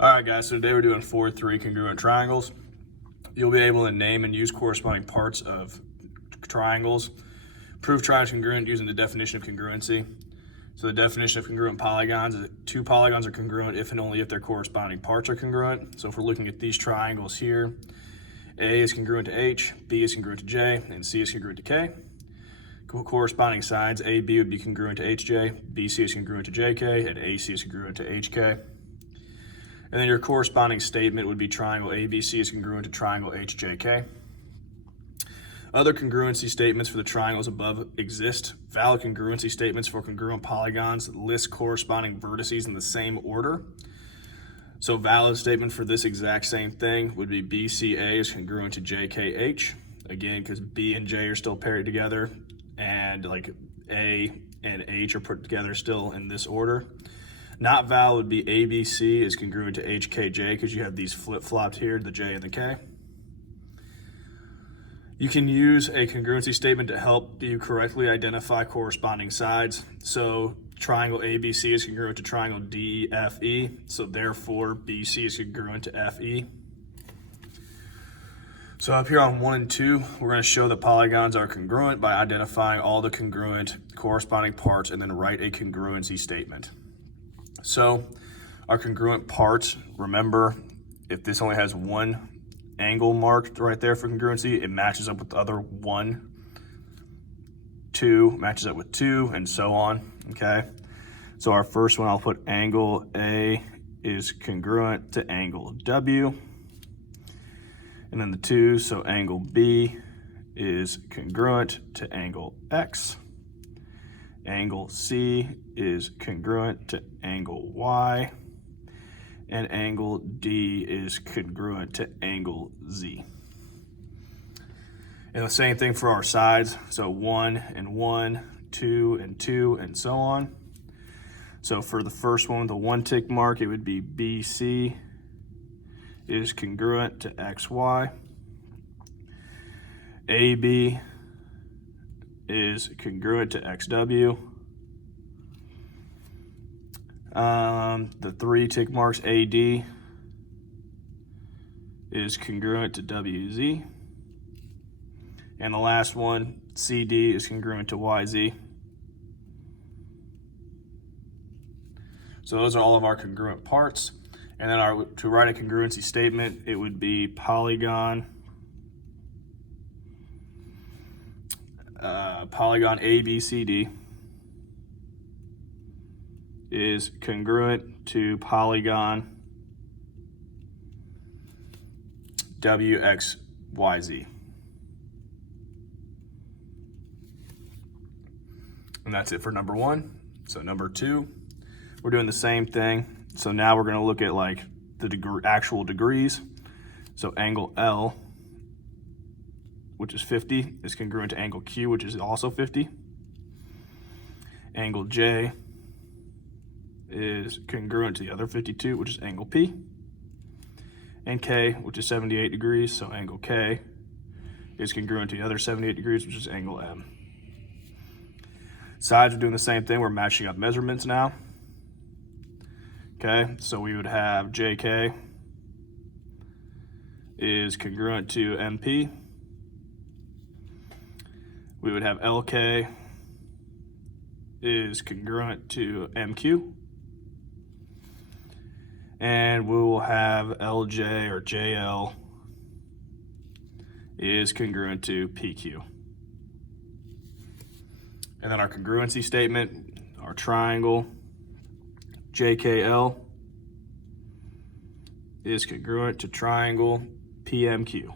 All right, guys, so today we're doing 4-3 congruent triangles. You'll be able to name and use corresponding parts of triangles. Prove triangles congruent using the definition of congruency. So the definition of congruent polygons is that two polygons are congruent if and only if their corresponding parts are congruent. So if we're looking at these triangles here, A is congruent to H, B is congruent to J, and C is congruent to K. Corresponding sides, AB would be congruent to HJ, BC is congruent to JK, and AC is congruent to HK. And then your corresponding statement would be triangle ABC is congruent to triangle HJK. Other congruency statements for the triangles above exist. Valid congruency statements for congruent polygons list corresponding vertices in the same order. So valid statement for this exact same thing would be BCA is congruent to JKH. Again, because B and J are still paired together and like A and H are put together still in this order. Not valid would be ABC is congruent to HKJ because you have these flip-flopped here, the J and the K. You can use a congruency statement to help you correctly identify corresponding sides. So triangle ABC is congruent to triangle DEFE, so therefore BC is congruent to FE. So up here on 1 and 2, we're going to show that polygons are congruent by identifying all the congruent corresponding parts and then write a congruency statement. So our congruent parts, remember, if this only has one angle marked right there for congruency, it matches up with the other 1, 2 matches up with 2, and so on, okay? So our first one, I'll put angle A is congruent to angle W. And then the 2, so angle B is congruent to angle X. Angle C is congruent to angle Y, and angle D is congruent to angle Z. And the same thing for our sides, so 1 and 1, 2 and 2, and so on. So for the first one, the 1 tick mark, it would be BC is congruent to XY. AB is congruent to XW. The 3 tick marks, AD is congruent to WZ. And the last one, CD, is congruent to YZ. So those are all of our congruent parts. And then to write a congruency statement, it would be polygon ABCD is congruent to polygon WXYZ. And that's it for number 1. So number 2, we're doing the same thing. So now we're going to look at like the actual degrees. So angle L, which is 50, is congruent to angle Q, which is also 50. Angle J is congruent to the other 52, which is angle P. And K, which is 78 degrees, so angle K is congruent to the other 78 degrees, which is angle M. Sides are doing the same thing. We're matching up measurements now. Okay, so we would have JK is congruent to MP. We would have LK is congruent to MQ. And we will have LJ or JL is congruent to PQ. And then our congruency statement, our triangle JKL is congruent to triangle PMQ.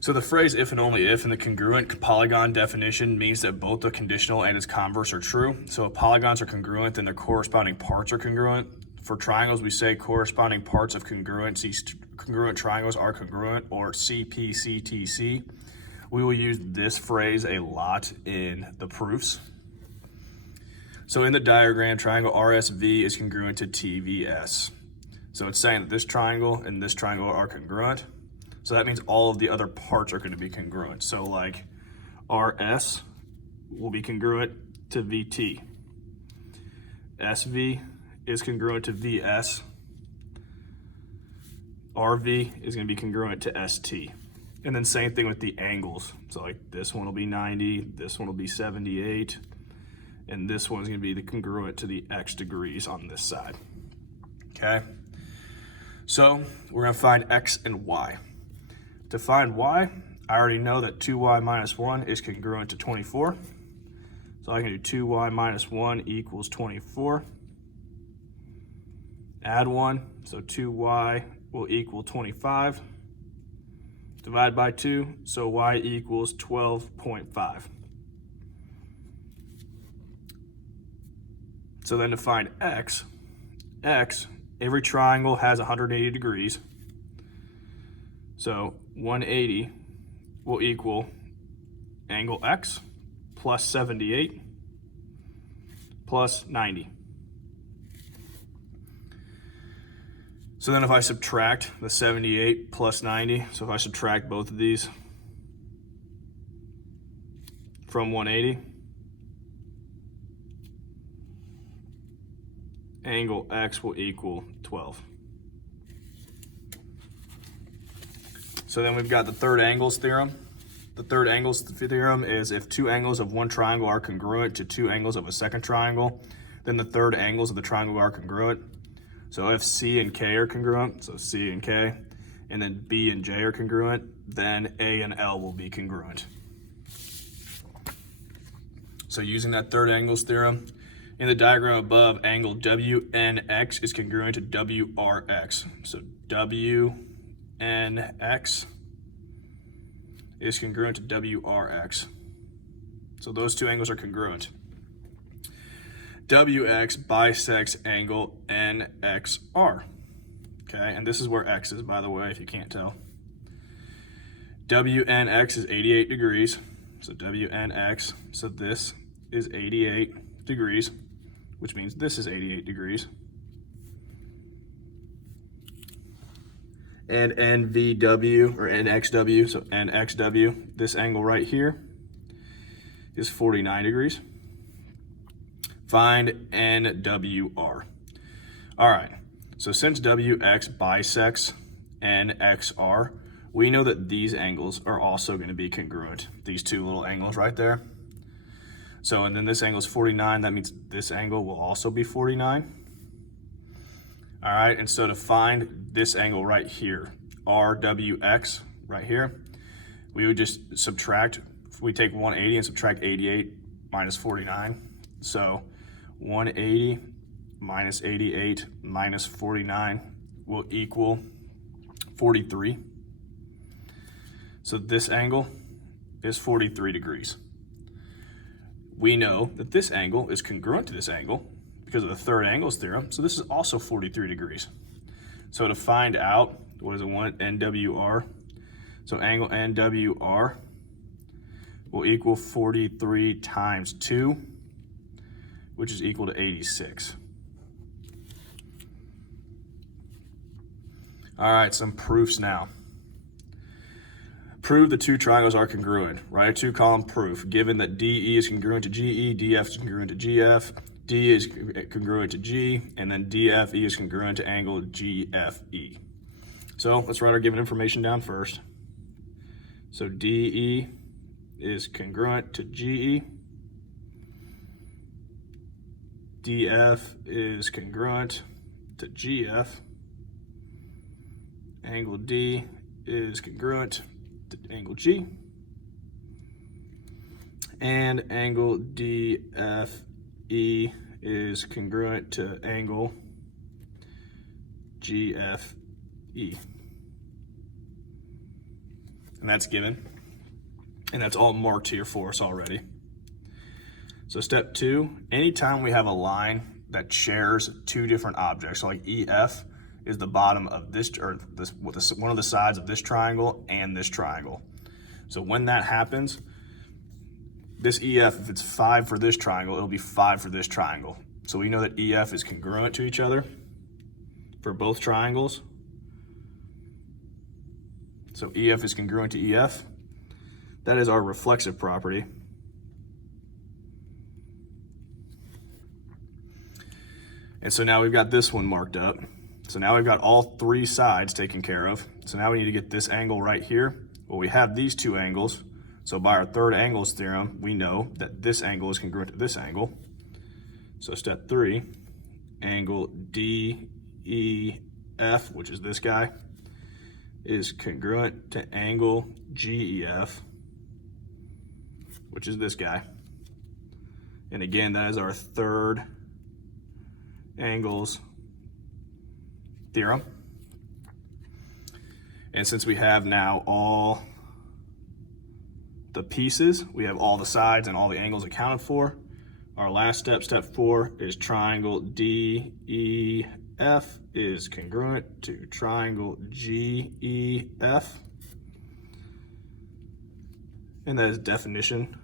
So the phrase if and only if in the congruent polygon definition means that both the conditional and its converse are true. So if polygons are congruent, then their corresponding parts are congruent. For triangles, we say corresponding parts of congruent triangles are congruent, or CPCTC. We will use this phrase a lot in the proofs. So in the diagram, triangle RSV is congruent to TVS. So it's saying that this triangle and this triangle are congruent. So that means all of the other parts are going to be congruent. So like RS will be congruent to VT. SV is congruent to VS. RV is going to be congruent to ST. And then same thing with the angles. So like this one will be 90, this one will be 78, and this one's going to be the congruent to the X degrees on this side. Okay? So we're going to find X and Y. To find Y, I already know that 2y minus 1 is congruent to 24. So I can do 2y minus 1 equals 24. Add 1, so 2y will equal 25. Divide by 2, so y equals 12.5. So then to find x, every triangle has 180 degrees. So 180 will equal angle x plus 78 plus 90. So then if I subtract the 78 plus 90, so if I subtract both of these from 180, angle x will equal 12. So then we've got the third angles theorem. The third angles theorem is if two angles of one triangle are congruent to two angles of a second triangle, then the third angles of the triangle are congruent. So if C and K are congruent, so C and K, and then B and J are congruent, then A and L will be congruent. So using that third angles theorem, in the diagram above, angle WNX is congruent to WRX. So WNX is congruent to WRX. So those two angles are congruent. WX bisects angle NXR. Okay, and this is where X is, by the way, if you can't tell. WNX is 88 degrees. So WNX, so this is 88 degrees, which means this is 88 degrees. And NVW, or NXW, so NXW, this angle right here is 49 degrees. Find NWR. All right, so since WX bisects NXR, we know that these angles are also going to be congruent, these two little angles right there. So, and then this angle is 49, that means this angle will also be 49. All right, and so to find this angle right here, RWX right here, we would just subtract, we take 180 and subtract 88 minus 49. So 180 minus 88 minus 49 will equal 43. So this angle is 43 degrees. We know that this angle is congruent to this angle because of the third angles theorem. So this is also 43 degrees. So to find out, what does it want? NWR. So angle NWR will equal 43 times 2, which is equal to 86. All right, some proofs now. Prove the two triangles are congruent. Write a two-column proof. Given that DE is congruent to GE, DF is congruent to GF, D is congruent to G, and then DFE is congruent to angle GFE. So let's write our given information down first. So DE is congruent to GE. DF is congruent to GF. Angle D is congruent to angle G. And angle DFE is congruent to angle GFE. And that's given. And that's all marked here for us already. So step 2, anytime we have a line that shares two different objects, so like EF is the bottom of this, or this, one of the sides of this triangle and this triangle. So when that happens, this EF, if it's 5 for this triangle, it'll be 5 for this triangle. So we know that EF is congruent to each other for both triangles. So EF is congruent to EF. That is our reflexive property. And so now we've got this one marked up. So now we've got all three sides taken care of. So now we need to get this angle right here. Well, we have these two angles. So by our third angles theorem, we know that this angle is congruent to this angle. So step 3, angle DEF, which is this guy, is congruent to angle GEF, which is this guy. And again, that is our third angles theorem. And since we have now all the pieces, we have all the sides and all the angles accounted for, our last step, step 4, is triangle DEF is congruent to triangle GEF. And that is definition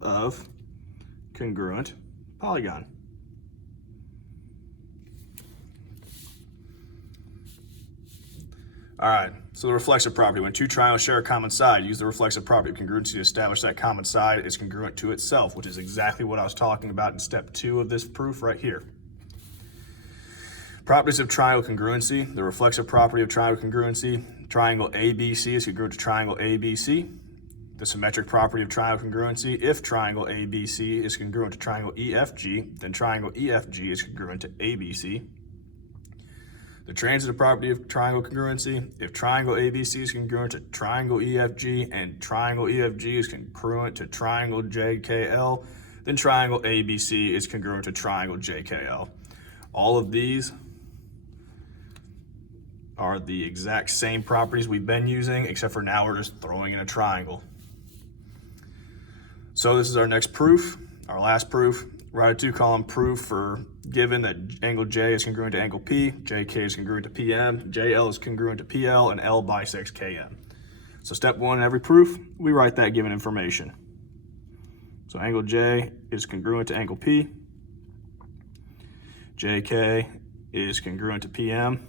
of congruent polygon. All right, so the reflexive property. When two triangles share a common side, use the reflexive property of congruency to establish that common side is congruent to itself, which is exactly what I was talking about in step 2 of this proof right here. Properties of triangle congruency. The reflexive property of triangle congruency. Triangle ABC is congruent to triangle ABC. The symmetric property of triangle congruency. If triangle ABC is congruent to triangle EFG, then triangle EFG is congruent to ABC. The transitive property of triangle congruency. If triangle ABC is congruent to triangle EFG and triangle EFG is congruent to triangle JKL, then triangle ABC is congruent to triangle JKL. All of these are the exact same properties we've been using, except for now we're just throwing in a triangle. So this is our next proof, our last proof. Write a 2-column proof for given that angle J is congruent to angle P, JK is congruent to PM, JL is congruent to PL, and L bisects KM. So step 1 in every proof, we write that given information. So angle J is congruent to angle P, JK is congruent to PM,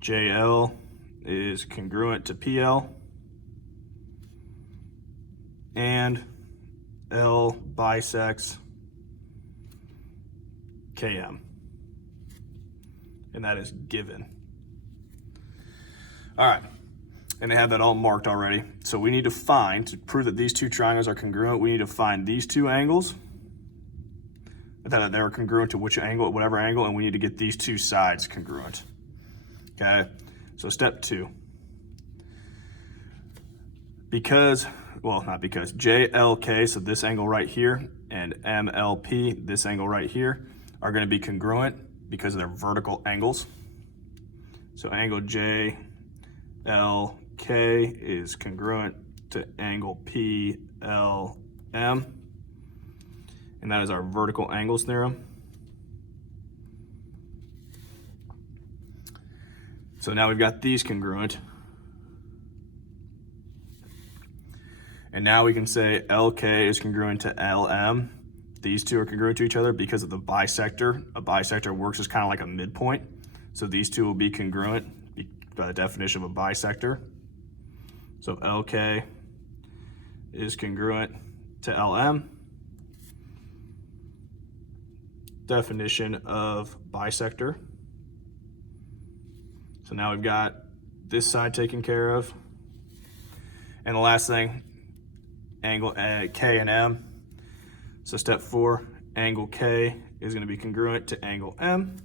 JL is congruent to PL, and L bisects KM. And that is given. All right, and they have that all marked already. So we need to find, to prove that these two triangles are congruent, we need to find these two angles, that they're congruent to which angle, whatever angle, and we need to get these two sides congruent. Okay, so step 2. JLK, so this angle right here, and MLP, this angle right here, are going to be congruent because of their vertical angles. So angle JLK is congruent to angle PLM, and that is our vertical angles theorem. So now we've got these congruent. And now we can say LK is congruent to LM. These two are congruent to each other because of the bisector. A bisector works as kind of like a midpoint. So these two will be congruent by the definition of a bisector. So LK is congruent to LM. Definition of bisector. So now we've got this side taken care of. And the last thing, angle K and M. So step 4, angle K is going to be congruent to angle M.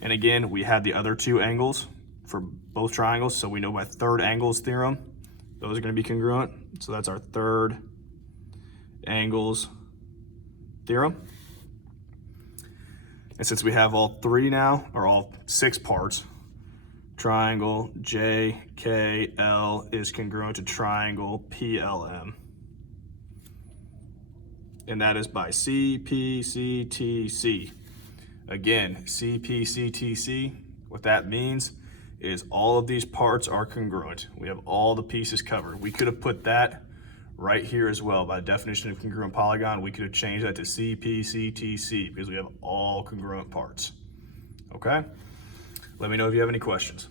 And again, we had the other two angles for both triangles, so we know by third angles theorem, those are going to be congruent. So that's our third angles theorem. And since we have all 3 now, or all 6 parts, triangle JKL is congruent to triangle PLM. And that is by CPCTC. Again, CPCTC, what that means is all of these parts are congruent. We have all the pieces covered. We could have put that right here as well. By the definition of congruent polygon, we could have changed that to CPCTC because we have all congruent parts. Okay? Let me know if you have any questions.